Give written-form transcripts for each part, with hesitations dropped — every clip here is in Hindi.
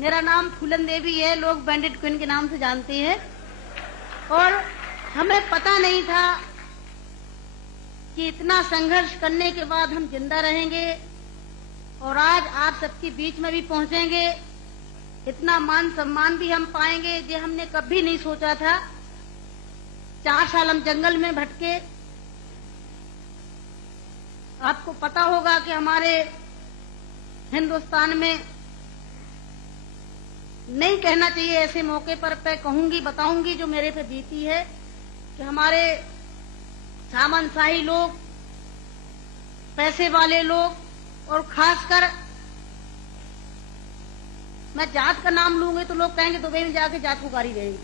मेरा नाम फूलन देवी है, लोग बैंडेड क्वीन के नाम से जानते हैं। और हमें पता नहीं था कि इतना संघर्ष करने के बाद हम जिंदा रहेंगे और आज आप सबके बीच में भी पहुंचेंगे, इतना मान सम्मान भी हम पाएंगे, ये हमने कभी नहीं सोचा था। 4 साल हम जंगल में भटके। आपको पता होगा कि हमारे हिंदुस्तान में नहीं कहना चाहिए ऐसे मौके पर कहूंगी, बताऊंगी जो मेरे पे बीती है, कि हमारे सामंतशाही लोग, पैसे वाले लोग और खासकर मैं जात का नाम लूंगी तो लोग कहेंगे दुबई में जाके जात पुकारी रहेगी।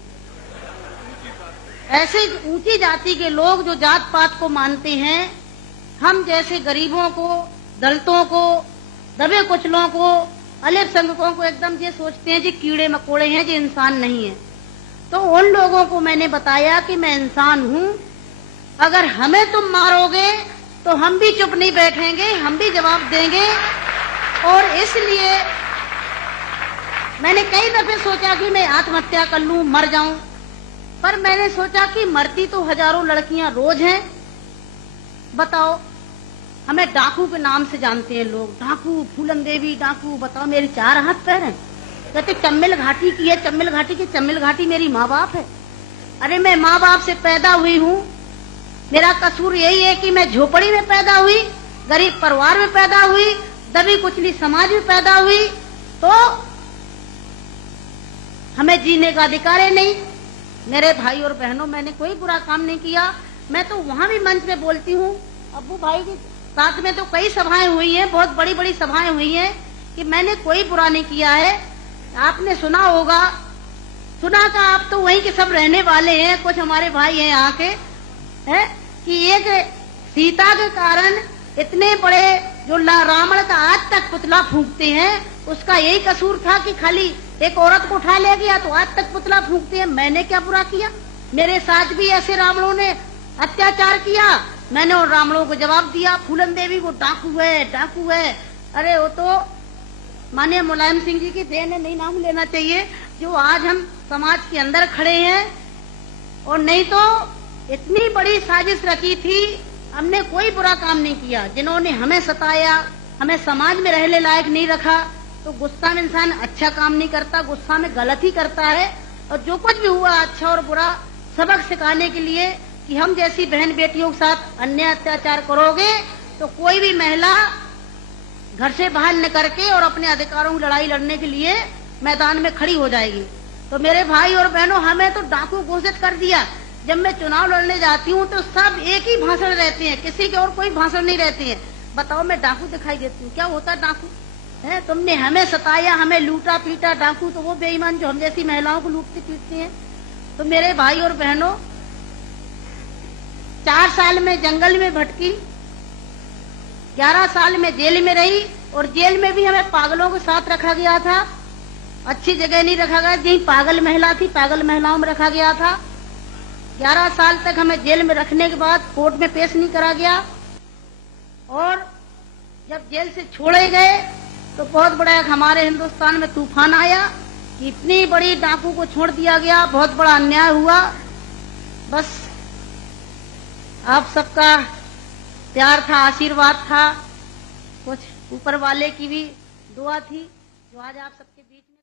ऐसे ऊंची जाति के लोग जो जात पात को मानते हैं, हम जैसे गरीबों को, दलितों को, दबे कुचलों को, अल्पसंख्यकों को एकदम ये सोचते हैं जी कीड़े मकोड़े हैं, जी इंसान नहीं है। तो उन लोगों को मैंने बताया कि मैं इंसान हूं, अगर हमें तुम मारोगे तो हम भी चुप नहीं बैठेंगे, हम भी जवाब देंगे। और इसलिए मैंने कई दफे सोचा कि मैं आत्महत्या कर लूं, मर जाऊं, पर मैंने सोचा कि मरती तो हजारों लड़कियां रोज हैं। बताओ, हमें डाकू के नाम से जानते हैं लोग, डाकू, फूलन देवी डाकू। बताओ, मेरी 4 हाथ पैर हैं। कहते चम्मिल घाटी की है, चम्मिल घाटी की। चम्मिल घाटी मेरी माँ बाप है। अरे मैं माँ बाप से पैदा हुई हूँ। मेरा कसूर यही है कि मैं झोपड़ी में पैदा हुई, गरीब परिवार में पैदा हुई, दबी कुचली समाज में पैदा हुई, तो हमें जीने का अधिकार है नहीं। मेरे भाई और बहनों, मैंने कोई बुरा काम नहीं किया। मैं तो वहां भी मंच में बोलती हूँ, अब्बू भाई के साथ में तो कई सभाएं हुई हैं, बहुत बड़ी बड़ी सभाएं हुई हैं, कि मैंने कोई बुरा नहीं किया है। आपने सुना होगा, सुना का आप तो वहीं के सब रहने वाले हैं, कुछ हमारे भाई हैं यहाँ के, है कि एक सीता के कारण इतने बड़े जो रावण का आज तक पुतला फूंकते हैं, उसका यही कसूर था कि खाली एक औरत को उठा ले गया तो आज तक पुतला फूंकते हैं। मैंने क्या बुरा किया? मेरे साथ भी ऐसे रावणों ने अत्याचार किया, मैंने उन रावणों को जवाब दिया। फूलन देवी को डाकू है, डाकू है। अरे वो तो माननीय मुलायम सिंह जी की देन है, नहीं नाम लेना चाहिए, जो आज हम समाज के अंदर खड़े हैं। और नहीं तो इतनी बड़ी साजिश रची थी, हमने कोई बुरा काम नहीं किया। जिन्होंने हमें सताया, हमें समाज में रहने लायक नहीं रखा, तो गुस्सा में इंसान अच्छा काम नहीं करता, गुस्सा में गलत ही करता है। और जो कुछ भी हुआ अच्छा और बुरा सबक सिखाने के लिए कि हम जैसी बहन बेटियों के साथ अन्याय अत्याचार करोगे तो कोई भी महिला घर से बाहर निकल के और अपने अधिकारों की लड़ाई लड़ने के लिए मैदान में खड़ी हो जाएगी। तो मेरे भाई और बहनों, हमें तो डाकू घोषित कर दिया। जब मैं चुनाव लड़ने जाती हूँ तो सब एक ही भाषण रहते हैं, किसी के और कोई भाषण नहीं रहते हैं। बताओ, मैं डाकू दिखाई देती हूँ? क्या होता है डाकू? है तुमने हमें सताया, हमें लूटा पीटा। डाकू तो वो बेईमान जो हम जैसी महिलाओं को लूटते पीटते हैं। तो मेरे भाई और बहनों, 4 साल में जंगल में भटकी, 11 साल में जेल में रही, और जेल में भी हमें पागलों के साथ रखा गया था। अच्छी जगह नहीं रखा गया, जहीं पागल महिला थी, पागल महिलाओं में रखा गया था। 11 साल तक हमें जेल में रखने के बाद कोर्ट में पेश नहीं करा गया। और जब जेल से छोड़े गए तो बहुत बड़ा हमारे हिंदुस्तान में तूफान आया कि इतनी बड़ी डाकू को छोड़ दिया गया, बहुत बड़ा अन्याय हुआ। बस आप सबका प्यार था, आशीर्वाद था, कुछ ऊपर वाले की भी दुआ थी, जो आज आप सबके बीच में